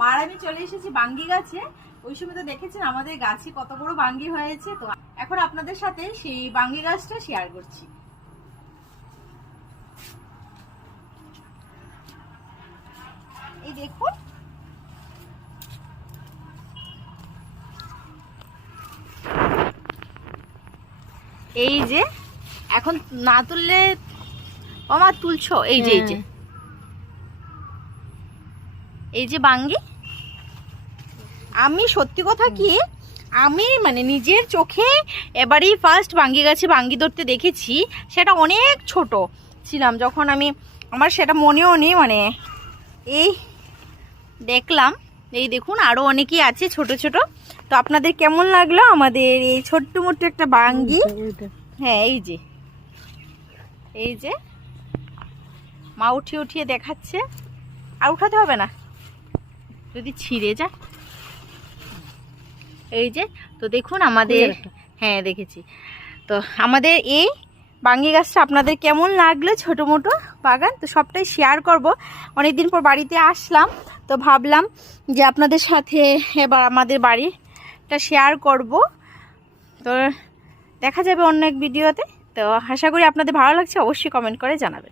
মার আমি চলে এসেছি বাঙ্গি গাছে। ওই সময় তো দেখেছেন আমাদের গাছে কত বড় বাঙ্গি হয়েছে। তো এখন আপনাদের সাথে সেই বাঙ্গি গাছটা শেয়ার করছি। এই দেখুন, এই যে এখন না তুললে মা তুলছো, এই যে এই যে বাঙ্গি। আমি সত্যি কথা কি, আমি মানে নিজের চোখে এবারই ফার্স্ট বাঙ্গি গাছে বাঙ্গি ধরতে দেখেছি। সেটা অনেক ছোট ছিলাম যখন আমার সেটা মনেও নেই, মানে এই দেখলাম। এই দেখুন আরো অনেকেই আছে ছোট ছোট। তো আপনাদের কেমন লাগলো আমাদের এই ছোট্ট মোট্ট একটা বাঙ্গি? হ্যাঁ, এই যে মা উঠিয়ে উঠিয়ে দেখাচ্ছে। আর উঠাতে হবে না, যদি ছিঁড়ে যায়। এই যে, তো দেখুন আমাদের, হ্যাঁ দেখেছি। তো আমাদের এই বাঙ্গি গাছটা আপনাদের কেমন লাগলো, ছোট মোটো বাগান, তো সবটাই শেয়ার করব। অনেকদিন পর বাড়িতে আসলাম, তো ভাবলাম যে আপনাদের সাথে এবার আমাদের বাড়িটা শেয়ার করব। তো দেখা যাবে অন্য এক ভিডিওতে। তো আশা করি আপনাদের ভালো লাগছে, অবশ্যই কমেন্ট করে জানাবেন।